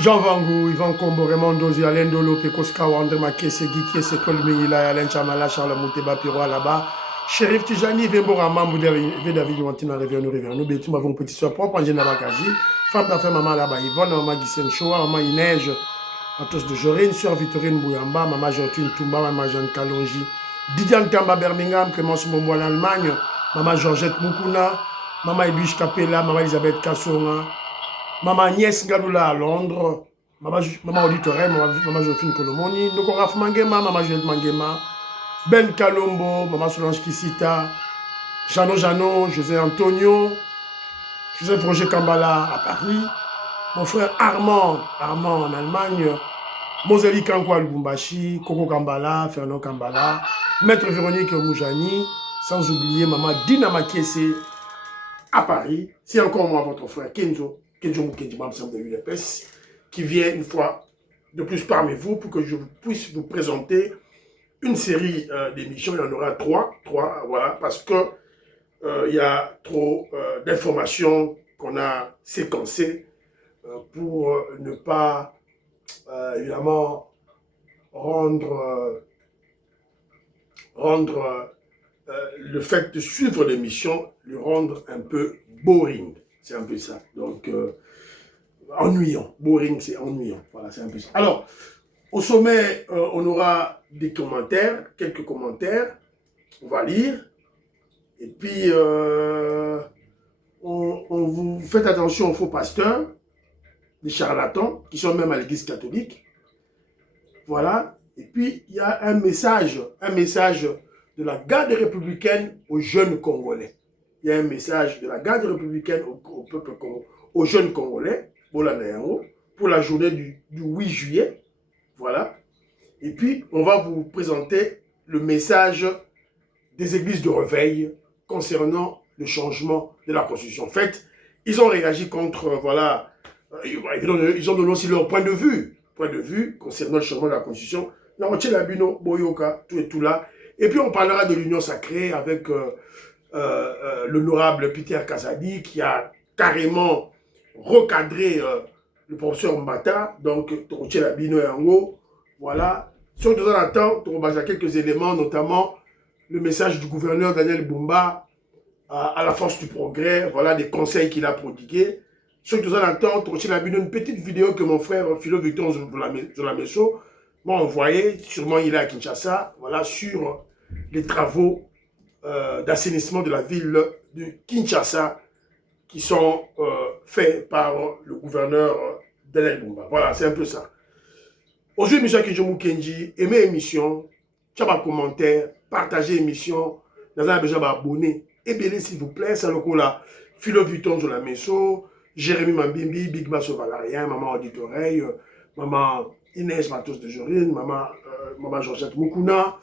Jean Vangou, Yvan Kombo, Raymond Dozi, Alain Dolo, Pekos Kawande, Makese, Guiki, Sekol Mingila, Alain Chamala, Charles Mouteba, Piro là-bas. Shérif Tijani, Vembo Ramam, David Wantina, nous bétum avons petit soeur propre, Angela Bakaji, femme d'affaires, maman là-bas, Yvonne, maman Gissen Shoa, maman Ineige, Atos de Jorine, sœur Victorine Bouyamba, maman Jortune Toumba, maman Jeanne Kalonji, Didiane Tamba Birmingham, Clémence Mombo en Allemagne, maman Georgette Moukouna, maman Ibish Capella, maman Elisabeth Kassonga, maman Agnès Galula à Londres, maman Auditoré, maman Jophine Kolomoni, Nokoraf Mangema, maman Juliette Mangema, Ben Kalombo, maman Solange Kisita, Jano, José Antonio, Joseph Roger Kambala à Paris, mon frère Armand en Allemagne, Moseli Kankwa Lubumbashi, Coco Kambala, Fernand Kambala, Maître Véronique Moujani, sans oublier maman Dina Makiese à Paris. C'est encore moi, votre frère Kenzo Mukendi, de l'UDPS, qui vient une fois de plus parmi vous pour que je puisse vous présenter une série d'émissions. Il y en aura trois, voilà, parce que il y a trop d'informations qu'on a séquencées pour ne pas, évidemment, rendre le fait de suivre l'émission, le rendre un peu boring. C'est un peu ça. Donc, ennuyant. Boring, c'est ennuyant. Voilà, c'est un peu ça. Alors, au sommet, on aura des commentaires, quelques commentaires. On va lire. Et puis, on vous fait attention aux faux pasteurs, les charlatans, qui sont même à l'église catholique. Voilà. Et puis, il y a un message de la garde républicaine aux jeunes Congolais. Il y a un message de la garde républicaine au peuple congolais, aux jeunes Congolais, pour la journée du 8 juillet. Voilà. Et puis, on va vous présenter le message des églises de réveil concernant le changement de la Constitution. En fait, ils ont réagi contre, voilà, ils ont donné aussi leur point de vue concernant le changement de la Constitution. Boyoka, tout et tout là. Et puis, on parlera de l'union sacrée avec l'honorable Peter Kazadi qui a carrément recadré le professeur Mbata. Donc, voilà. Sur de temps en temps, on va quelques éléments, notamment le message du gouverneur Daniel Bumba à la force du progrès, voilà des conseils qu'il a prodigués. Sur de temps en temps, on a une petite vidéo que mon frère Philo Victor Zolameso m'a envoyé, sûrement il est à Kinshasa, voilà, sur les travaux d'assainissement de la ville de Kinshasa qui sont faits par le gouverneur Daniel Bumba. Voilà, c'est un peu ça. Aujourd'hui, M. Kijomu Kenji, aimez l'émission, tu as un commentaire, partagez l'émission, vous avez besoin d'abonner. Et bien, s'il vous plaît, c'est le coup là. Philo Vuitton sur la Messo, Jérémy Mambimbi, Big Basso Valarien, Maman Auditoreille, Maman Inès Matos de Jorine, Maman Georgette Moukouna,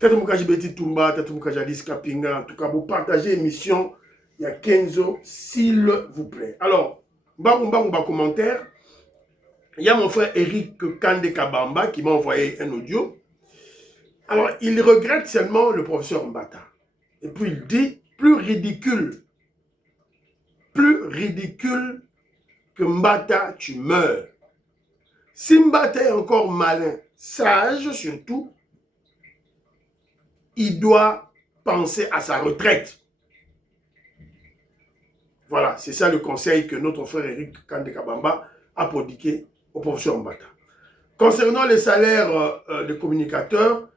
Tete Moukaji Betty Toumba, Tete Moukaji Alice Kapinga. En tout cas, vous partagez l'émission, il y a 15 ans, s'il vous plaît. Alors, Mba commentaire. Il y a mon frère Eric Kande Kabamba qui m'a envoyé un audio. Alors, il regrette seulement le professeur Mbata. Et puis il dit, plus ridicule que Mbata, tu meurs. Si Mbata est encore malin, sage surtout, il doit penser à sa retraite. Voilà, c'est ça le conseil que notre frère Eric Kande Kabamba a prodigué au professeur Mbata. Concernant les salaires des communicateurs,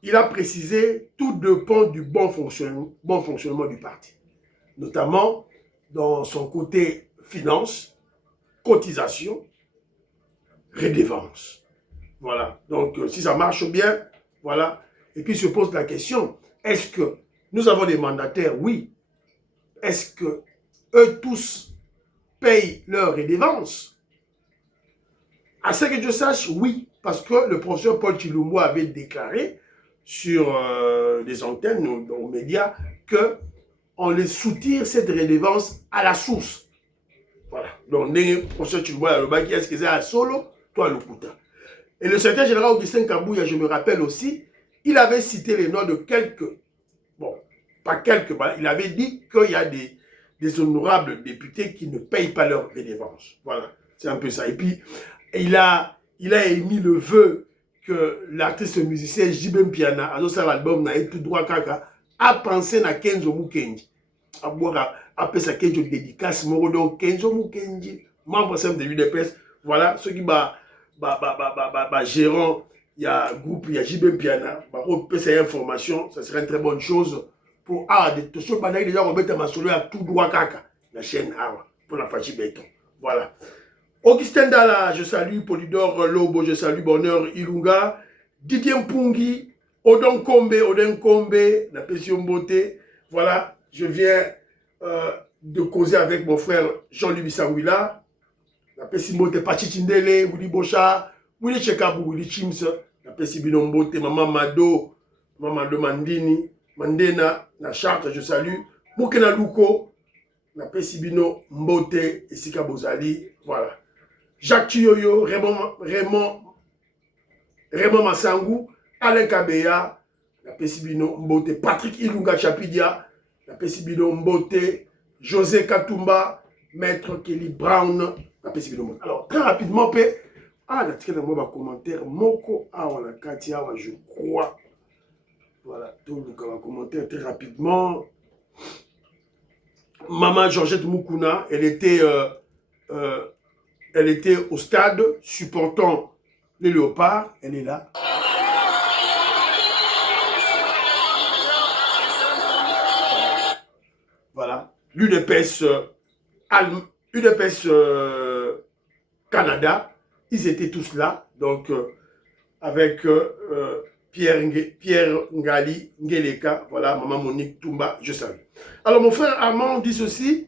il a précisé tout dépend du bon fonctionnement du parti, notamment dans son côté finance, cotisation, redevance. Voilà, donc si ça marche bien, voilà. Et puis se pose la question, est-ce que nous avons des mandataires? Oui. Est-ce que eux tous payent leurs redevances? À ce que je sache, oui, parce que le professeur Paul Chilumbo avait déclaré sur des antennes, aux médias, qu'on les soutire cette redevance à la source. Voilà. Donc, le professeur Chilumbo qui est-ce que c'est à Solo, toi le Kouta. Et le secrétaire général Augustin Kabouya, je me rappelle aussi, il avait cité les noms de quelques, bon, pas quelques, il avait dit qu'il y a des honorables députés qui ne payent pas leur redevance. Voilà, c'est un peu ça. Et puis, Et il a émis le vœu que l'artiste musicien Jibem Piana, à notre album, na tout droit kaka, a pensé na Kenzo Mukenji. A boire, a fait sa Kenzo dédicace, Morodo, Kenzo Mukenji, membre simple de l'UDPS. Voilà, ceux qui gérant, il y a un groupe, il y a Jibem Piana, on peut ces informations, ça serait une très bonne chose pour de choses pendant déjà remettre ma solo à tout droit kaka, la chaîne Awa, pour la Fachi Béton. Voilà. Augustin Dalla, je salue Polydor Lobo, je salue Bonheur Ilunga, Didier Mpungi, Odon Kombe, la Pession Beauté. Voilà, je viens de causer avec mon frère Jean-Louis Bissawila, la Pession Beauté, Pachi Tindele, Willy Bocha, Willy Chekabou, Willy Chims, la Pession Beauté, Maman Mado Mandini, Mandena, la Charte, je salue, Moukena Luko, la Pession Beauté, et Sika Bozali, voilà. Jacques Tioyo, Raymond Massangou, Alain Kabeya, la Pesibino Mbote, Patrick Ilunga Chapidia, la Pesibino Mbote, José Katumba, Maître Kelly Brown, la Pesibino Mbote. Alors, très rapidement, la tika va commentaire, Moko Awa, la Katia, je crois. Voilà, tout le va commentaire très rapidement. Maman Georgette Moukouna, elle était au stade supportant les léopards. Elle est là. Voilà. L'UDPS Canada, ils étaient tous là. Donc, avec Pierre Ngali Ngeleka, voilà, Maman Monique Toumba, je salue. Alors, mon frère Armand dit ceci.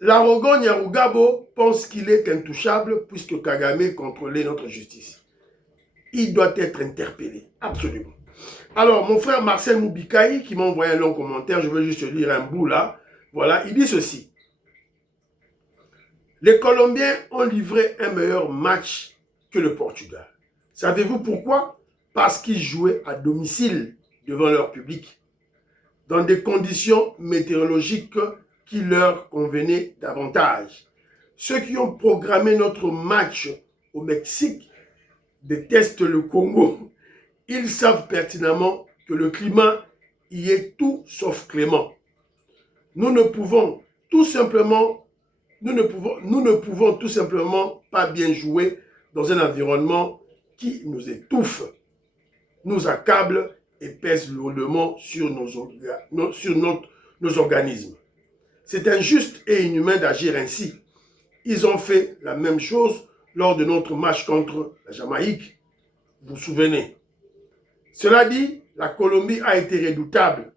L'arrogant Nyarugabo pense qu'il est intouchable puisque Kagame contrôlait notre justice. Il doit être interpellé, absolument. Alors, mon frère Marcel Moubikaï, qui m'a envoyé un long commentaire, je vais juste lire un bout là. Voilà, il dit ceci. Les Colombiens ont livré un meilleur match que le Portugal. Savez-vous pourquoi? Parce qu'ils jouaient à domicile devant leur public, dans des conditions météorologiques qui leur convenait davantage. Ceux qui ont programmé notre match au Mexique détestent le Congo. Ils savent pertinemment que le climat y est tout sauf clément. Nous ne pouvons tout simplement pas bien jouer dans un environnement qui nous étouffe, nous accable et pèse lourdement sur nos organismes. C'est injuste et inhumain d'agir ainsi. Ils ont fait la même chose lors de notre match contre la Jamaïque. Vous vous souvenez? Cela dit, la Colombie a été redoutable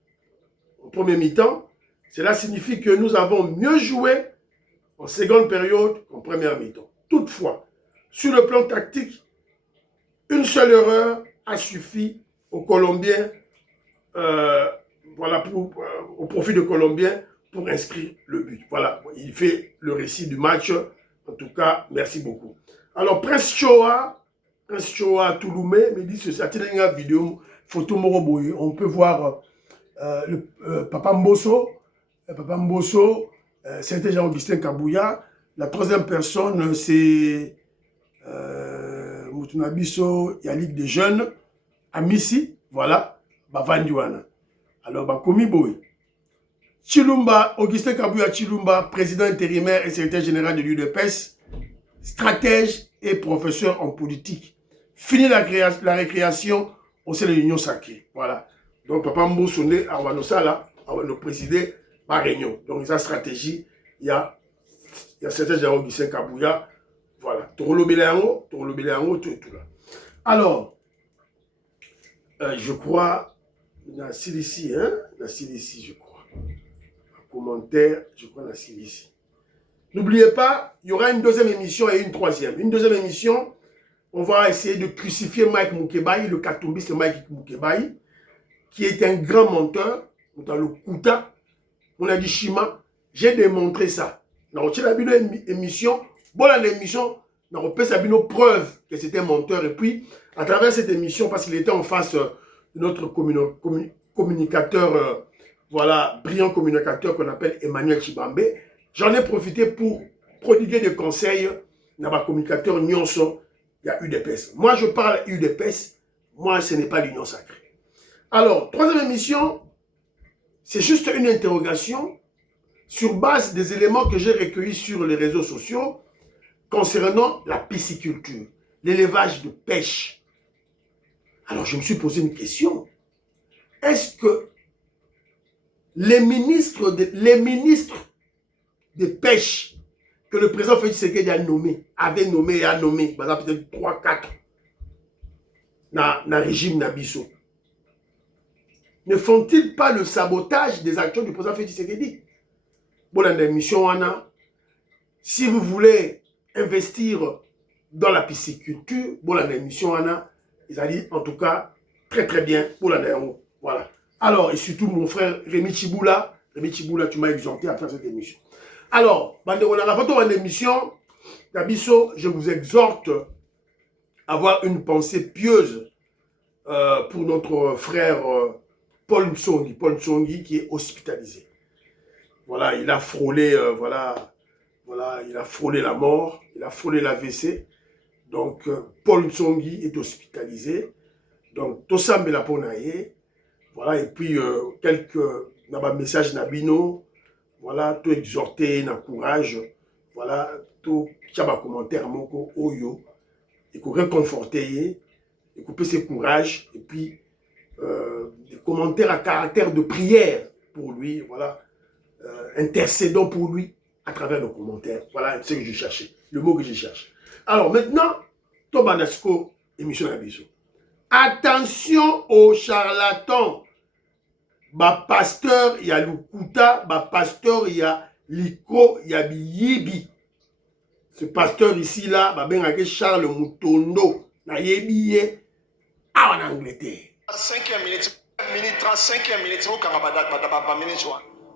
en premier mi-temps. Cela signifie que nous avons mieux joué en seconde période qu'en première mi-temps. Toutefois, sur le plan tactique, une seule erreur a suffi aux Colombiens, au profit des Colombiens, pour inscrire le but. Voilà, il fait le récit du match. En tout cas, merci beaucoup. Alors, Prince Choa Touloumé me dit ce une vidéo, photo Moroboy. On peut voir Papa Mbosso. Papa Mbosso, c'était Jean-Augustin Kabouya. La troisième personne, c'est Moutunabiso, il y a Ligue des Jeunes, à Missi, voilà, Bavandiwana. Alors, Bakomi Boy. Chilumba, Augustin Kabouya Chilumba, président intérimaire et secrétaire général de l'UDPS, stratège et professeur en politique. Fini la récréation au sein de l'Union sacrée. Voilà. Donc, Papa Mbosso, à Wanosala, à Wano présider par réunion. Donc, sa stratégie, il y a secrétaire général Augustin Kabouya. Voilà. Torolo Béléango, tout là. Alors, je crois, la Cilicie, je crois. Commentaire, je crois, la Cilicie. N'oubliez pas, il y aura une deuxième émission et une troisième. Une deuxième émission, on va essayer de crucifier Mike Moukebaï, le katumbiste Mike Moukebaï, qui est un grand menteur. Dans le Kouta, on a dit Shima, j'ai démontré ça. Dans une émission, l'émission, on a fait une preuve que c'était un menteur. Et puis, à travers cette émission, parce qu'il était en face de notre communicateur, voilà, brillant communicateur qu'on appelle Emmanuel Chibambe, j'en ai profité pour prodiguer des conseils dans ma communicateur Nyonso, il y a UDPS. Moi, je parle UDPS. Moi, ce n'est pas l'union sacrée. Alors, troisième émission, c'est juste une interrogation sur base des éléments que j'ai recueillis sur les réseaux sociaux concernant la pisciculture, l'élevage de pêche. Alors, je me suis posé une question. Est-ce que les ministres de pêche que le président Félix Tshisekedi a nommé, avait nommé et a nommé, par exemple peut-être 3, 4, dans le régime Nabiso, ne font-ils pas le sabotage des actions du président Félix Tshisekedi? Bon, dans l'émission, si vous voulez investir dans la pisciculture, bon, dans l'émission, ils ont dit en tout cas très très bien pour la voilà. Alors, et surtout mon frère Rémi Chiboula, tu m'as exhorté à faire cette émission. Alors, on a fait une émission, Nabiso, je vous exhorte à avoir une pensée pieuse pour notre frère Paul Ntsongi qui est hospitalisé. Voilà, il a frôlé, voilà, il a frôlé la mort, il a frôlé l'AVC. Donc, Paul Ntsongi est hospitalisé. Donc, Tosambe la Ponaye. Voilà, et puis, quelques messages Nabino. Voilà, tout exhorté, na courage. Voilà, tout chaba commentaire moko oyo. Et qu'on réconforter, et couper ses courage. Et puis, des commentaires à caractère de prière pour lui. Voilà. Intercédons pour lui à travers nos commentaires. Voilà ce que je cherchais, le mot que je cherche. Alors maintenant, Tobanasco, émission Nabiso. Attention aux charlatans. Ba pasteur, il y a Lukuta, ba pasteur, il y a Liko, il y a Biyibi. Ce pasteur ici, là, ba bengake Charles Mutondo, na yebiye, en Angleterre. 5e minute, 35e minute,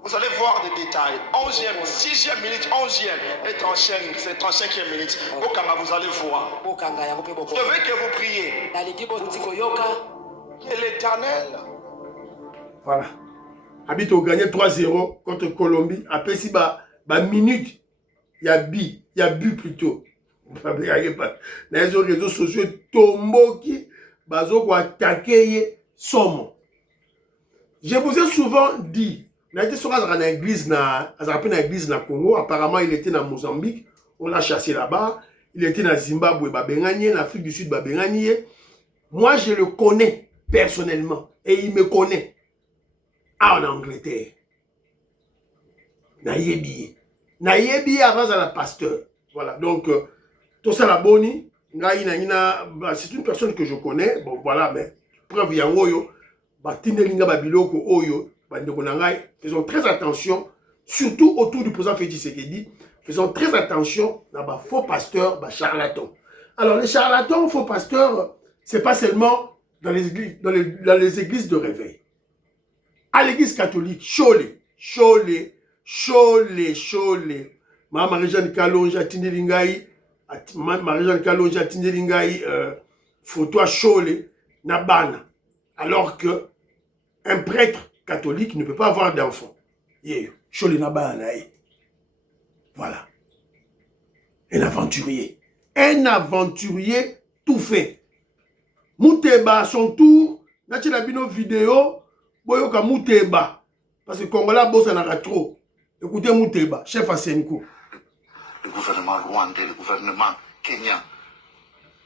vous allez voir des détails. 11e, 6e minute, 11e et 35e minute. Vous allez voir. Je veux que vous priez. Que l'Éternel. Voilà. Habito gagné 3-0 contre Colombie. Après, si ba minute, il y a but plutôt. Dans les réseaux sociaux, Tomboki, bazo ko attaquer Somo. Je vous ai souvent dit. Il a été sur l'église na Congo. Apparemment, il était dans Mozambique. On l'a chassé là-bas. Il était dans Zimbabwe, Babengani, l'Afrique du Sud, Babengani. Moi, je le connais personnellement. Et il me connaît. En Angleterre. Nayebi avant à la pasteur. Voilà. Donc, tout ça, la boni. C'est une personne que je connais. Bon, voilà, mais preuve yangoyo. Batinelinga babiloko oyo. Faisons très attention, surtout autour du président Félix Tshisekedi, faisons très attention à les faux pasteurs, les charlatans. Alors les charlatans, faux pasteurs, ce n'est pas seulement dans les églises de réveil. À l'église catholique, Cholé. Ma Marie-Jeanne Kalonja Tindelingaï, photo à Cholé, Nabana. Alors que un prêtre catholique ne peut pas avoir d'enfant. Voilà. Un aventurier. Un aventurier tout fait. Mouteba à son tour, n'a-t-il une vidéo, boyoka Mouteba. Parce que Congolais bosse en trop. Écoutez Mouteba, chef à Senko. Le gouvernement rwandais, le gouvernement kenyan,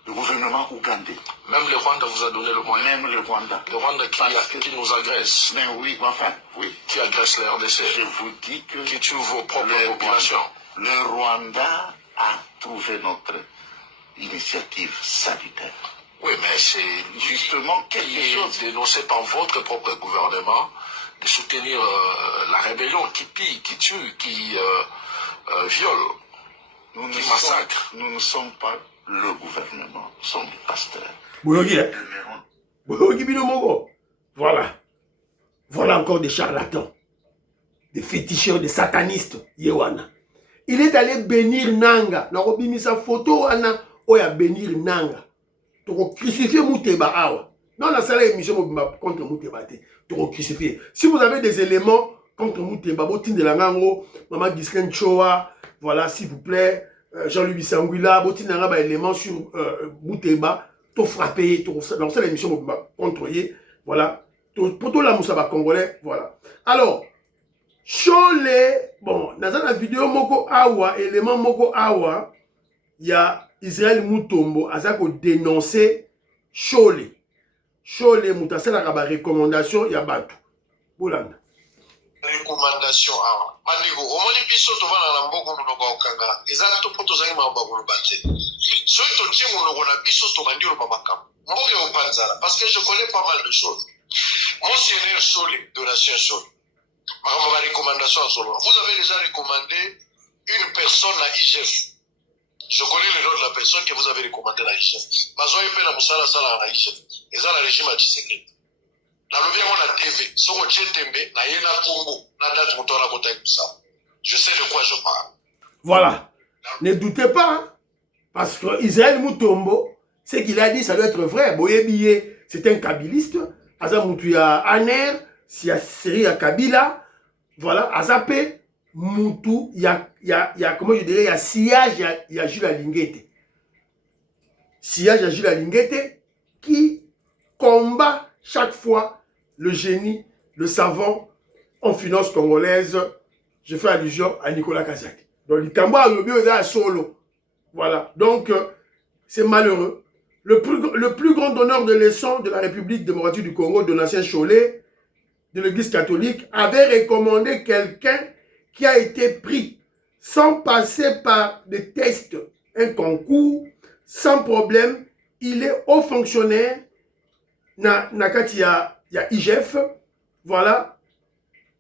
le gouvernement ougandais. Même le Rwanda vous a donné le moyen. Même le Rwanda. Le Rwanda qui nous agresse. Mais oui, enfin, oui. Qui agresse la RDC. Je vous dis que... Qui tue vos propres populations. Le Rwanda a trouvé notre initiative salutaire. Oui, mais c'est justement quelque chose dénoncé par votre propre gouvernement de soutenir la rébellion qui pille, qui tue, qui viole, qui massacre. Nous ne sommes pas le gouvernement, nous sommes des pasteurs. Voilà. Voilà encore des charlatans, des féticheurs, des satanistes. Yewana. Il est allé bénir Nanga. Il a mis sa photo à bénir Nanga. Tu as crucifié Mouteba Awa. Non, la salle émission contre Mouteba. Tu as crucifié. Si vous avez des éléments contre Mouteba, Botin de la Ngango, Maman Gisken Choa, voilà, s'il vous plaît, Jean-Louis Bissangwila, botinanga ba élément sur Bouteba, to frapper, to dans cette émission contrôler, voilà. Pour tout la moussa ba congolais, voilà. Alors, Cholet, bon, dans la vidéo moko awa, élément moko awa, il y a Israël Moutombo, azako dénoncer Cholet. Cholet Moutasela kaba recommandation, il y a Batou. Boulanda. Recommandation awa. Mandigo, omoni biso tovana na mboko monoko okanga. Ezala to poto zangi mamba ko bate. So to tie monoko na biso to bandi lo babakam. Mboke opanzala parce que je connais pas mal de choses. Monseigneur Cholet, donation Cholet. Ma recommandation à Solo. Vous avez déjà recommandé une personne à IGF. Je connais le nom de la personne que vous avez recommandé à IGF. Mazoe Pena Moussala Sala à IGF. Et ça, le régime a Tshisekedi. La lobby on a TV. Soko Tchetembe, na Yena Congo, na date Moutola Kota Kusa. Je sais de quoi je parle. Voilà. Ne doutez pas, hein, parce que Israël Moutombo, ce qu'il a dit, ça doit être vrai. Boye Biye, c'est un kabiliste. Aza Moutouya Aner, si a série à Kabila, voilà, Azapé, Moutou, il y a, comment je dirais, il y a sillage, il y a Jules Alinguete. Sillage à Jules Alinguete qui combat chaque fois le génie, le savant en finance congolaise. Je fais allusion à Nicolas Kazak. Donc, le Kamba a solo. Voilà. Donc, c'est malheureux. Le plus grand donneur de leçons de la République démocratique du Congo, Donatien Cholet, de l'Église catholique, avait recommandé quelqu'un qui a été pris sans passer par des tests, un concours, sans problème. Il est haut fonctionnaire. Nakati, il y a IGF, voilà,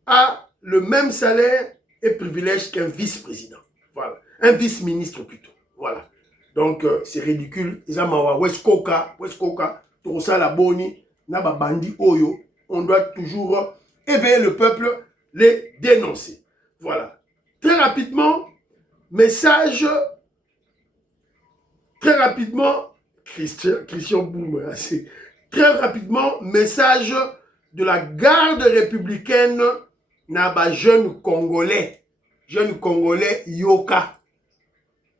a le même salaire et privilège qu'un vice-président. Voilà. Un vice-ministre plutôt. Voilà. Donc, c'est ridicule. West Coca, Tosa la Boni, Naba Bandi Oyo. On doit toujours éveiller le peuple, les dénoncer. Voilà. Très rapidement, message. Très rapidement, Christian Boum, très rapidement, message de la garde républicaine Naba jeune Congolais Yoka.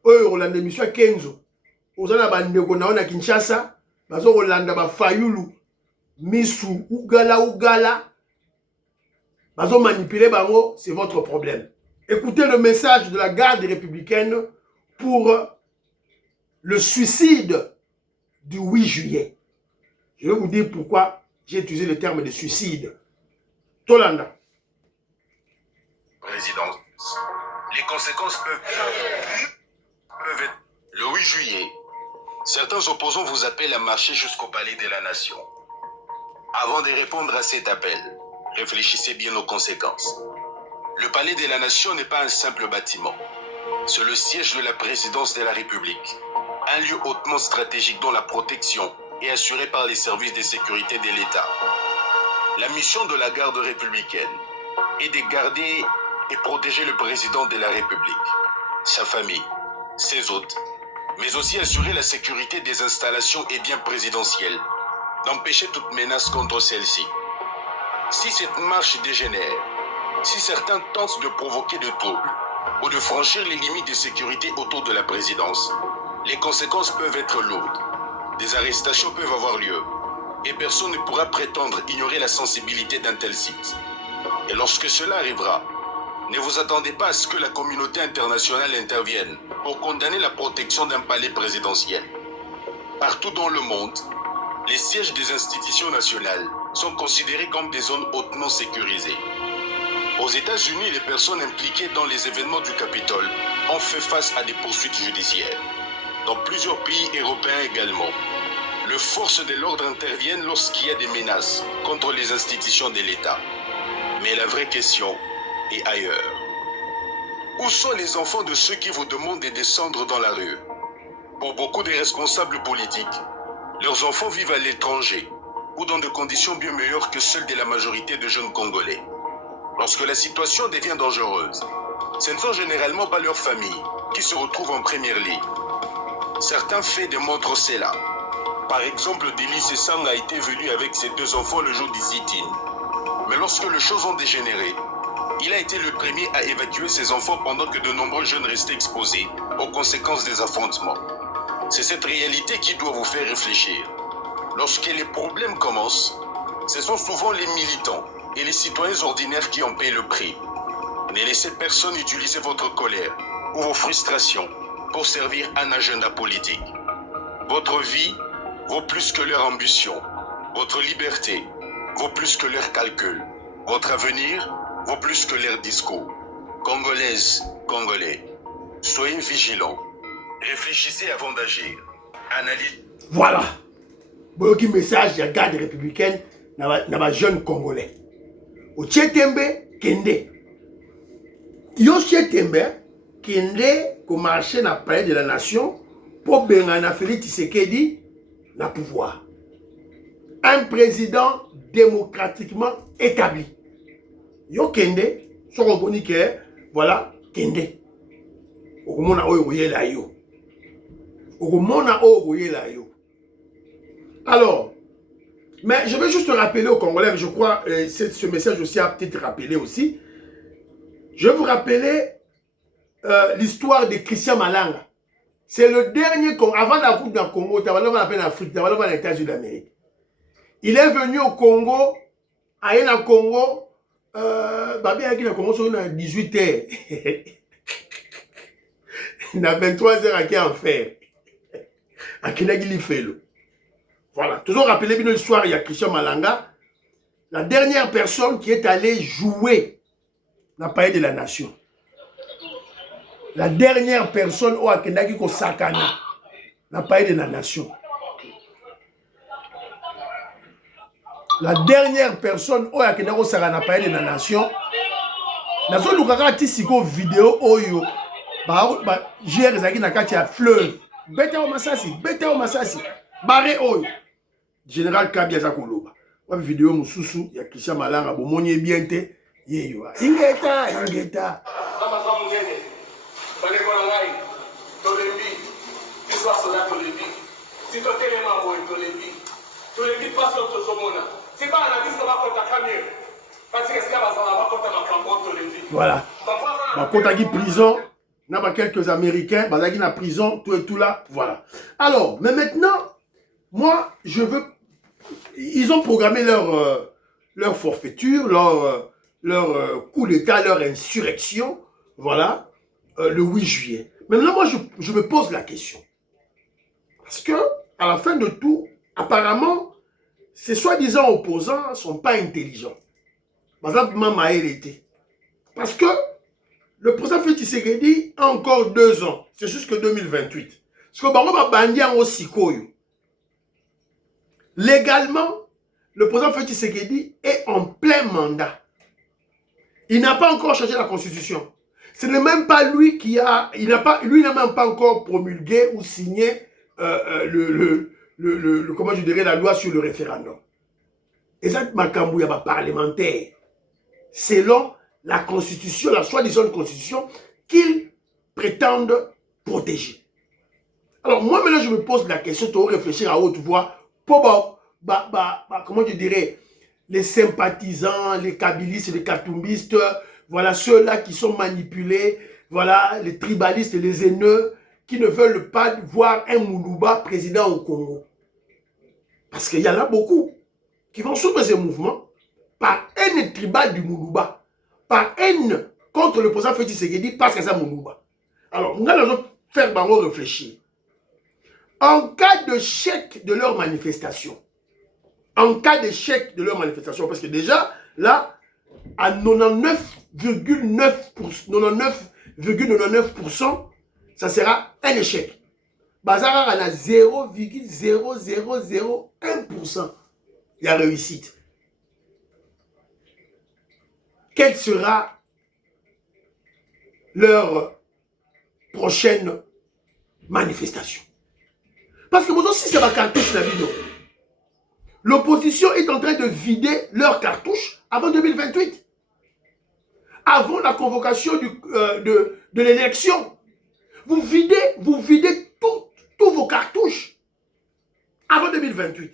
Rolanda émission Kenzo. Ozana bandeko na Kinshasa, bazo Rolanda ba Fayulu, Misu, Ugala. Bazo manipuler bango, c'est votre problème. Écoutez le message de la garde républicaine pour le suicide du 8 juillet. Je vais vous dire pourquoi j'ai utilisé le terme de suicide. Tolanda. Présidence. Les conséquences peuvent être... Le 8 juillet, certains opposants vous appellent à marcher jusqu'au palais de la nation. Avant de répondre à cet appel, réfléchissez bien aux conséquences. Le palais de la nation n'est pas un simple bâtiment. C'est le siège de la présidence de la République. Un lieu hautement stratégique dont la protection est assurée par les services de sécurité de l'État. La mission de la garde républicaine est de garder et protéger le président de la République, sa famille, ses hôtes, mais aussi assurer la sécurité des installations et biens présidentiels, d'empêcher toute menace contre celle-ci. Si cette marche dégénère, si certains tentent de provoquer de troubles ou de franchir les limites de sécurité autour de la présidence, les conséquences peuvent être lourdes. Des arrestations peuvent avoir lieu et personne ne pourra prétendre ignorer la sensibilité d'un tel site. Et lorsque cela arrivera, ne vous attendez pas à ce que la communauté internationale intervienne pour condamner la protection d'un palais présidentiel. Partout dans le monde, les sièges des institutions nationales sont considérés comme des zones hautement sécurisées. Aux États-Unis, les personnes impliquées dans les événements du Capitole ont fait face à des poursuites judiciaires. Dans plusieurs pays européens également, les forces de l'ordre interviennent lorsqu'il y a des menaces contre les institutions de l'État. Mais la vraie question est ailleurs. Où sont les enfants de ceux qui vous demandent de descendre dans la rue? Pour beaucoup de responsables politiques, leurs enfants vivent à l'étranger ou dans des conditions bien meilleures que celles de la majorité de jeunes Congolais. Lorsque la situation devient dangereuse, ce ne sont généralement pas leurs familles qui se retrouvent en première ligne. Certains faits démontrent cela. Par exemple, Delis Sessang a été venu avec ses 2 enfants le jour du sit-in. Mais lorsque les choses ont dégénéré, Il a été le premier à évacuer ses enfants pendant que de nombreux jeunes restaient exposés aux conséquences des affrontements. C'est cette réalité qui doit vous faire réfléchir. Lorsque les problèmes commencent, ce sont souvent les militants et les citoyens ordinaires qui en paient le prix. Ne laissez personne utiliser votre colère ou vos frustrations pour servir un agenda politique. Votre vie vaut plus que leur ambition. Votre liberté vaut plus que leurs calculs. Votre avenir vaut plus que leurs discours. Congolaises, Congolais, soyez vigilants. Réfléchissez avant d'agir. Analysez. Voilà. Boyoki message ya garde républicaine na jeune Congolais. O Tchetembe Kende. Yo Tchetembe Kende ko marcher na palais de la nation pour benga Félix Tshisekedi na pouvoir. Un président démocratiquement établi. Yo Kende, so roboni que voilà Kende. Okomona oyo koyela yo. Okomona oyo koyela yo. Alors, mais je veux juste rappeler aux Congolais, je crois ce message aussi a peut-être rappelé aussi. Je vais vous rappeler l'histoire de Christian Malanga. C'est le dernier, avant la coupe dans le Congo, tu vas en Afrique, tu vas en États-Unis d'Amérique. Il est venu au Congo, à un Congo, Babi a dit le Congo sur 18h. Il a 23h à qui en faire. À qui n'a fait le. Voilà, toujours rappelez bien l'histoire, il y a Christian Malanga, la dernière personne qui est allée jouer dans le palais de la nation. La dernière personne au Akendaki ko sakana dans le palais de la nation. La dernière personne au Akendaki ko sakana dans le palais de la nation. Nazo lukaka tisiko vidéo oyo ba JR ezaki na kati ya fleuve. Beta o masasi. Baré oyo. Général Kabia Zakoloba. Wa vidéo mususu ya Christian Malanga bomoni bien te yeyo. Ingeta. Voilà. Bakotaki prison, n'a pas quelques Américains, bazaki na prison, tout et tout là, voilà. Alors, mais maintenant, moi, je veux. Ils ont programmé leur forfaiture, leur coup d'État, leur insurrection, voilà, le 8 juillet. Maintenant, moi, je me pose la question. Parce que, à la fin de tout, apparemment, ces soi-disant opposants ne sont pas intelligents. Par exemple, Mama était. Parce que le président Félix Tshisekedi a encore 2 ans. C'est jusque 2028. Parce que Bango va bandir aussi Koyo. Légalement, le président Félix Tshisekedi est en plein mandat. Il n'a pas encore changé la constitution. Ce n'est même pas lui qui a... Lui n'a même pas encore promulgué ou signé comment je dirais, la loi sur le référendum. Et ça, Makambu, il y a parlementaire. Selon la constitution, la soi-disant constitution qu'ils prétendent protéger. Alors, moi, maintenant, je me pose la question, tu dois réfléchir à haute voix. Comment je dirais, les sympathisants, les kabylistes, les katumbistes, voilà, ceux-là qui sont manipulés, voilà, les tribalistes, les haineux, qui ne veulent pas voir un Moulouba président au Congo. Parce qu'il y en a beaucoup qui vont soutenir ces mouvements par haine tribale du Moulouba, par haine contre le président Félix Tshisekedi parce que c'est Moulouba. Alors, nous allons faire Bango réfléchir. En cas d'échec de leur manifestation, parce que déjà, là, à 99,99%, ça sera un échec. Bazar à 0,0001%. Il y a réussite. Quelle sera leur prochaine manifestation? Parce que vous aussi, c'est ma cartouche, la vidéo. L'opposition est en train de vider leur cartouche avant 2028. Avant la convocation de l'élection. Vous videz tous vos cartouches avant 2028.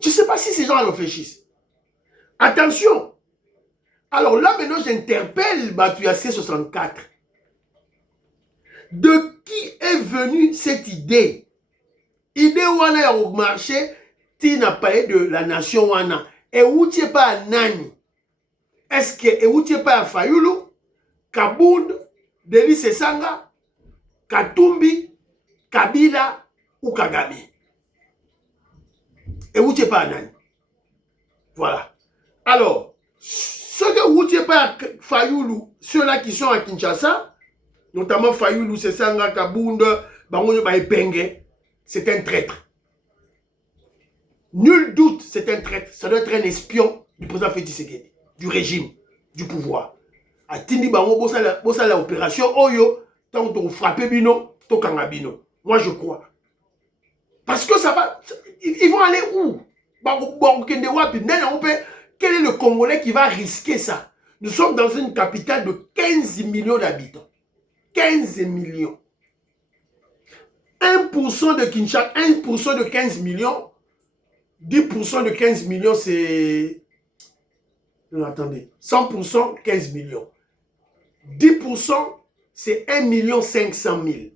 Je ne sais pas si ces gens réfléchissent. Attention, Alors là, maintenant, j'interpelle Batuya C64. De qui est venue cette idée? Idée wana ya au marché, ti n'a pas de la nation wana. Et où tu pas à Nani? Est-ce que et où tu pas à Fayulu, Kabound, Denis Sesanga, Katumbi, Kabila ou Kagame? Et où tu pas à Nani? Voilà. Alors, ceux que où tu pas à Fayulu, ceux-là qui sont à Kinshasa, notamment Fayulu, Sesanga, Kabound, Bangoyo Baepenge, c'est un traître. Nul doute, c'est un traître. Ça doit être un espion du président Félix Tshisekedi, du régime, du pouvoir. A Tindi Bango, bossa la opération Oyo, tant qu'on frappe Bino, to Kangabino. Moi, je crois. Parce que ça va. Ils vont aller où? Quel est le Congolais qui va risquer ça? Nous sommes dans une capitale de 15 millions d'habitants. 15 millions. 1% de Kinshasa, 1% de 15 millions, 10% de 15 millions, c'est... Non, attendez. 100%, 15 millions. 10%, c'est 1 500 000.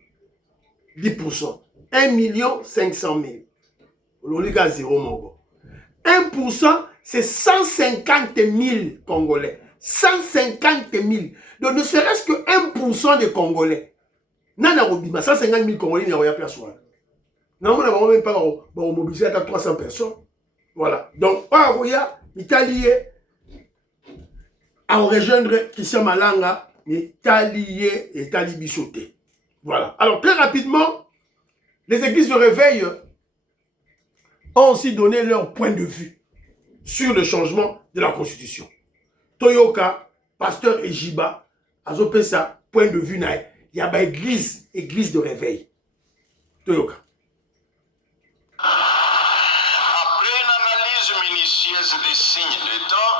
10%. 1 500 000. L'oliga 0, mon gars. 1%, c'est 150 000 Congolais. 150 000. Donc, ne serait-ce que 1% des Congolais. Nana Robima, 150 000 Congolais, il n'y a place. Non, on n'a même pas mobilisé à 300 personnes. Voilà. Donc, l'Italie à rejoindre Christian Malanga, l'Italie et l'Italie Bissoté. Voilà. Alors, très rapidement, les églises de réveil ont aussi donné leur point de vue sur le changement de la Constitution. Toyoka, pasteur Ejiba, Azopesa, point de vue naï. Il y a une église de réveil. Toyoka. Après une analyse minutieuse des signes des temps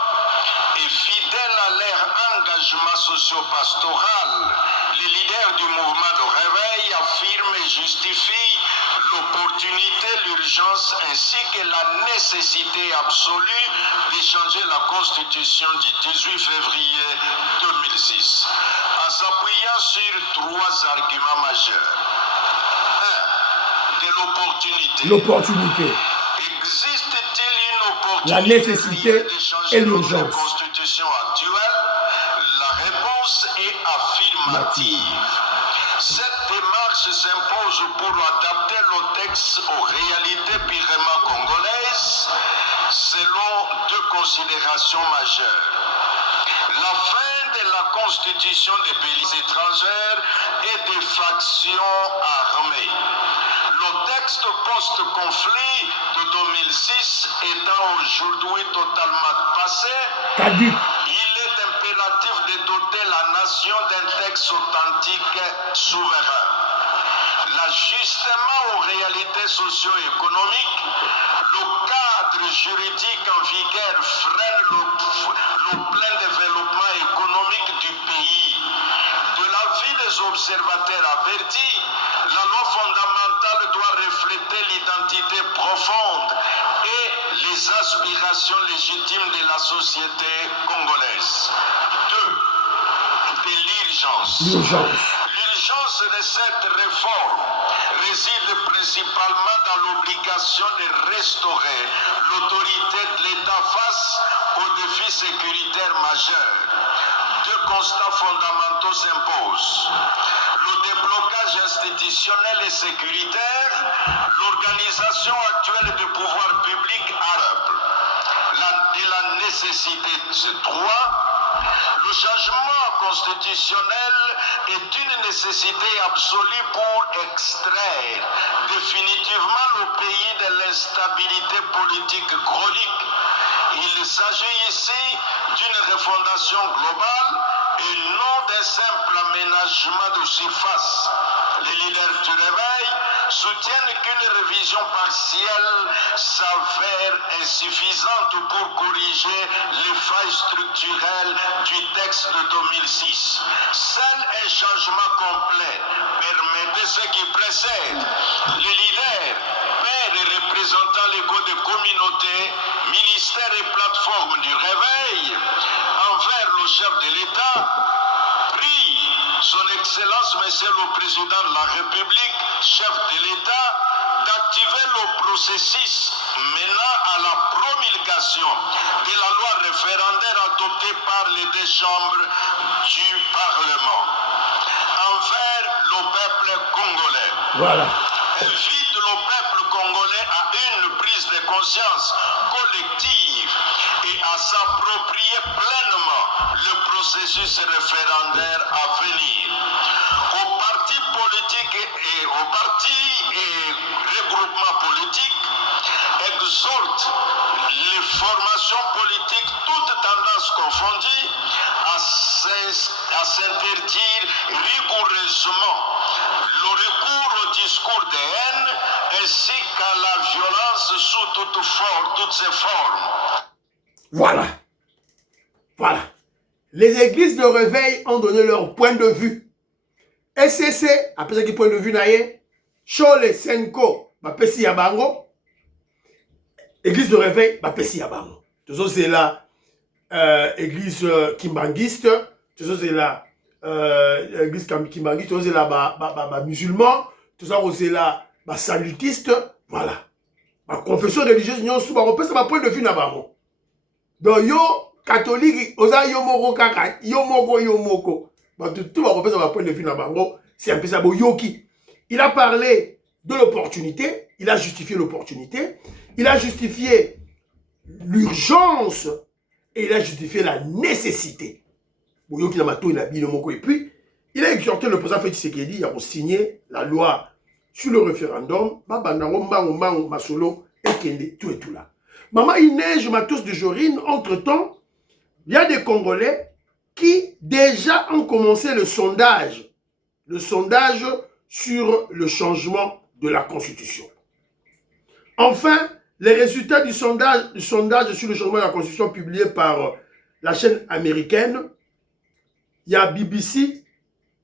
et fidèle à leur engagement socio-pastoral, les leaders du mouvement de réveil affirment et justifient l'opportunité, l'urgence ainsi que la nécessité absolue de changer la constitution du 18 février 2006 en s'appuyant sur 3 arguments majeurs. 1. De l'opportunité. L'opportunité. Existe-t-il une opportunité La nécessité de changer et notre l'urgence. constitution actuelle? La réponse est affirmative. Cette démarche s'impose pour adapter le texte aux réalités purement congolaises selon 2 considérations majeures. La fin de la constitution des pays étrangers et des factions armées. Le texte post-conflit de 2006 étant aujourd'hui totalement passé, Caduc. il est impératif de doter la nation d'un texte authentique souverain. L'ajustement aux réalités socio-économiques, le cadre juridique en vigueur freine le plein développement économique du pays. De l'avis des observateurs avertis, la loi fondamentale doit refléter l'identité profonde et les aspirations légitimes de la société congolaise. 2. De l'urgence. L'urgence de cette réforme réside principalement dans l'obligation de restaurer l'autorité de l'État face aux défis sécuritaires majeurs. 2 constats fondamentaux s'imposent. Le déblocage institutionnel et sécuritaire, l'organisation actuelle du pouvoir public arabe. Et la nécessité de ce droit. Le changement constitutionnel est une nécessité absolue pour extraire définitivement le pays de l'instabilité politique chronique. Il s'agit ici d'une refondation globale et non d'un simple aménagement de surface. Les leaders du réveil soutiennent qu'une révision partielle s'avère insuffisante pour corriger les failles structurelles du texte de 2006. Seul un changement complet permettait ce qui précède. Les leaders, pères et représentants légaux des communautés, ministères et plateformes du réveil, envers c'est le président de la République, chef de l'État, d'activer le processus menant à la promulgation de la loi référendaire adoptée par les deux chambres du Parlement envers le peuple congolais. Voilà. Invite le peuple congolais à une prise de conscience collective et à s'approprier pleinement le processus référendaire à venir. Aux partis politiques et aux partis et regroupements politiques, exhorte les formations politiques, toutes tendances confondues, à s'interdire rigoureusement le recours au discours de haine ainsi qu'à la violence sous toutes ses formes. Voilà. Voilà. Les églises de réveil ont donné leur point de vue. SCC, après ça qui point de vue naïe, Chole Senko, Bapesi Yabango, église de réveil, Bapesi Yabango. Tout ça c'est la église kimbanguiste, tout ça c'est la église kimbanguiste, tout ça c'est la musulman, tout ça c'est la salutiste, voilà. La confession religieuse, nous sommes pas point de vue Nabango. Donc yo catholique, osa yo moko kaka, yo moko. Tout va repasser à point de vue Nabango, c'est un peu ça, yoki. Il a parlé de l'opportunité, il a justifié l'opportunité, il a justifié l'urgence et il a justifié la nécessité. Yoki Namato, il a bien moko et puis il a exhorté le président Félix Tshisekedi à signer la loi sur le référendum, Masolo et Kende, tout et tout là. Maman, il neige, matos de Jorine, entre-temps, il y a des Congolais qui déjà ont commencé le sondage sur le changement de la Constitution. Enfin, les résultats du sondage sur le changement de la Constitution publié par la chaîne américaine, il y a BBC,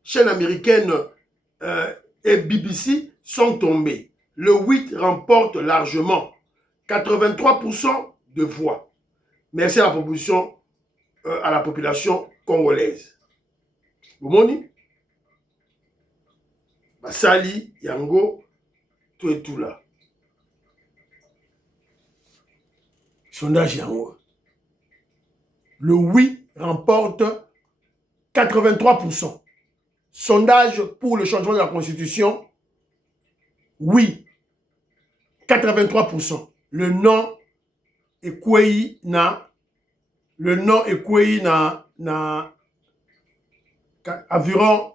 chaîne américaine et BBC sont tombés. Le 8 remporte largement 83% de voix. Merci à la population congolaise. Vous moni? Basali, Yango, tout et tout là. Sondage Yango. Le oui remporte 83%. Sondage pour le changement de la Constitution. Oui. 83%. Le non est quoi na. Le non est quoi na environ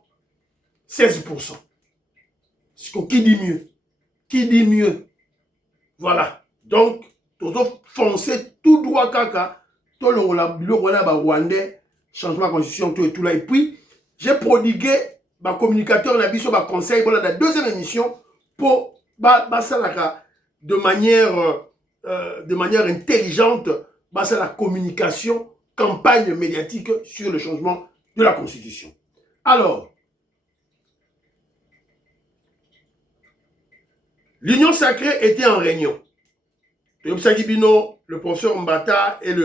16%. Qui dit mieux? Qui dit mieux? Voilà. Donc, tout foncé tout droit caca. Tout le Rwandais, changement de constitution, tout et tout là. Et puis, j'ai prodigué ma communicateur, la biso, ma conseil, voilà, la deuxième émission pour de manière intelligente, la communication, campagne médiatique sur le changement de la Constitution. Alors, l'Union sacrée était en réunion. Le professeur Mbata et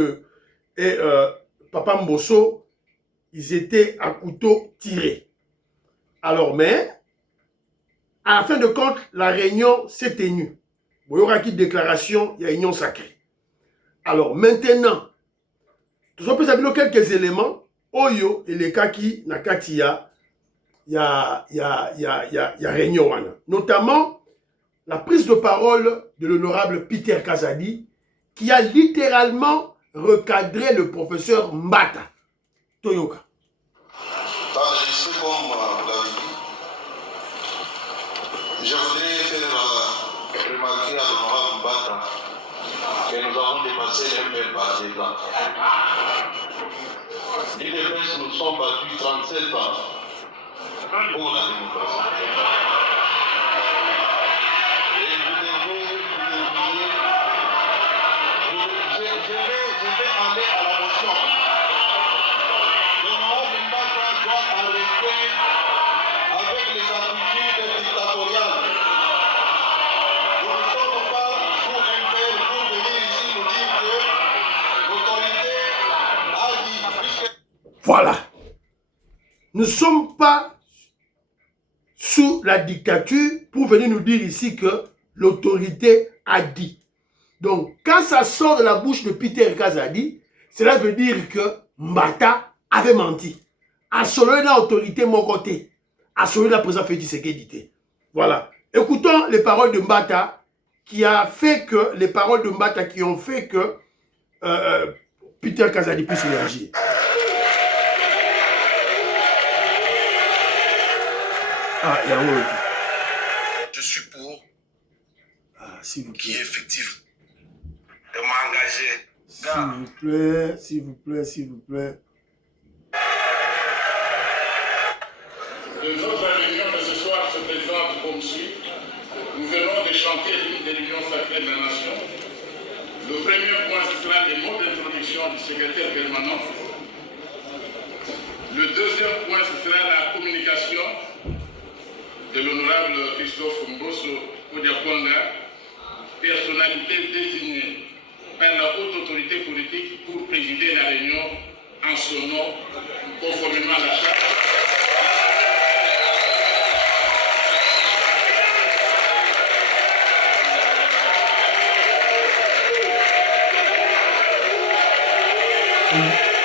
Papa Mbosso, ils étaient à couteau tiré. Alors, mais, à la fin de compte, la réunion s'est tenue. Il y aura une déclaration, il y a Union sacrée. Alors, maintenant, nous avons quelques éléments. Oyo et les kaki nakati il y a réunion. Notamment, la prise de parole de l'honorable Peter Kazadi, qui a littéralement recadré le professeur Mbata. Toyoka. Je voudrais faire remarquer à l'honorable Mbata que nous avons dépassé les par déjà. L'IDPS, nous sommes battus 37 ans pour la démocratie. Et vous devez oublier, je vais aller à la motion. L'honorable Mbata doit arrêter avec les attitudes dictatoriales. Nous ne sommes pas pour un père pour venir ici nous dire que l'autorité a dit, puisque... Voilà. Nous ne sommes pas la dictature pour venir nous dire ici que l'autorité a dit. Donc, quand ça sort de la bouche de Peter Kazadi, cela veut dire que Mbata avait menti. A selon l'autorité mon côté, a selon la président Félix Tshisekedi. Voilà. Écoutons les paroles de Mbata qui ont fait que Peter Kazadi puisse réagir. Ah, il y a un autre. Je suis pour s'il vous qui plaît. est effectif de m'engager. S'il vous plaît. Notre réunion de ce soir se présente comme suit. Nous venons de chanter l'hymne de l'Union sacrée de la Nation. Le premier point sera les mots d'introduction du secrétaire permanent. Le deuxième point sera la communication de l'honorable Christophe Mbosso Odiakwanga, personnalité désignée par la haute autorité politique pour présider la réunion en son nom, conformément à la charte.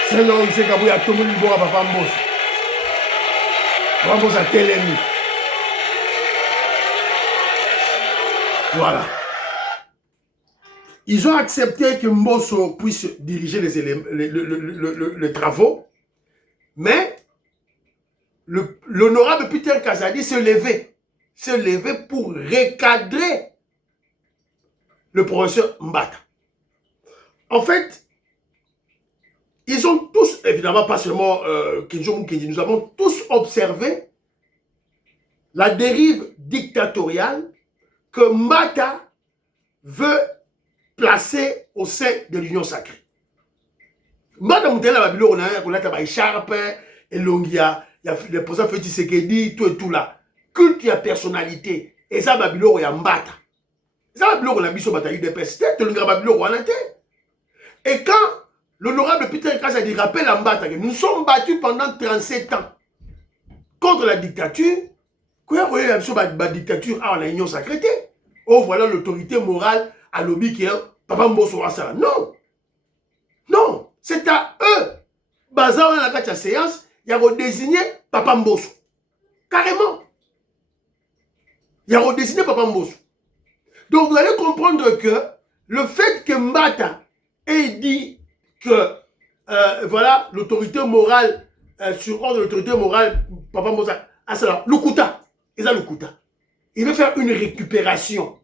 C'est là où c'est qu'il y a tout le monde qui a Papa Mbosso. Papa Mbosso a télémi. Voilà. Ils ont accepté que Mbosso puisse diriger les travaux, mais l'honorable Peter Kazadi se levait pour recadrer le professeur Mbata. En fait, ils ont tous, évidemment pas seulement Kenjo Mukendi, nous avons tous observé la dérive dictatoriale que Mbata veut placer au sein de l'Union sacrée. Mbata Moutela Babilo, on a ta écharpe, et l'ongia, il y a le président Félix Tshisekedi, tout et tout là. Culte, il y a personnalité. Et ça, Babilo, il y a Mbata. Ça, Babilo, on a mis sur bataille de peste, tout le monde Babilo, on a été. Et quand l'honorable Peter Kazadi rappelle à Mbata que nous sommes battus pendant 37 ans contre la dictature, quoi, vous voyez la dictature à la Union sacrée. Oh, voilà l'autorité morale à lobby qui est Papa Mbosso Wassara. Non. Non. C'est à eux. Bazar dans la séance, il y a redésigné Papa Mbosso. Carrément. Il y a redésigné Papa Mbosso. Donc vous allez comprendre que le fait que Mbata ait dit que voilà l'autorité morale sur ordre de l'autorité morale Papa Mbosso Wassara, Lukuta. Et ça Lukuta. Il veut faire une récupération.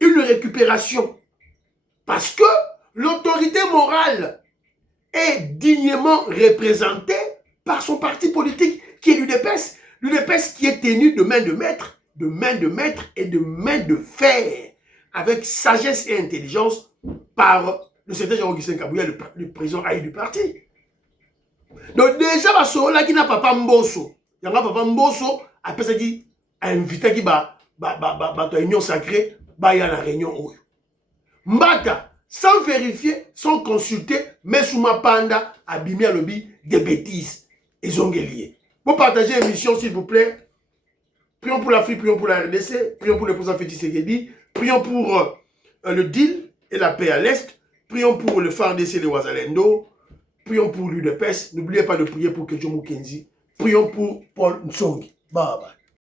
Une récupération. Parce que l'autorité morale est dignement représentée par son parti politique qui est l'UDPS. L'UDPS qui est tenu de main de maître et de main de fer, avec sagesse et intelligence par le secrétaire Augustin Kabouya, le président haï du parti. Donc déjà, là qui n'a pas Mbosso, il y a Papa Mbosso, après ça dit, a invité qui va réunion sacrée, il y a la réunion. Mbata, sans vérifier, sans consulter, mais sous ma panda, abîmé à lobby des bêtises. Ils ont lié. Pour partager l'émission, s'il vous plaît, prions pour l'Afrique, prions pour la RDC, prions pour le président Félix Tshisekedi, prions pour le deal et la paix à l'Est, prions pour le FARDC et les Ouazalendo, prions pour l'UDPS, n'oubliez pas de prier pour Kenjo Mukendi, prions pour Paul Ntsongi. Bye bye.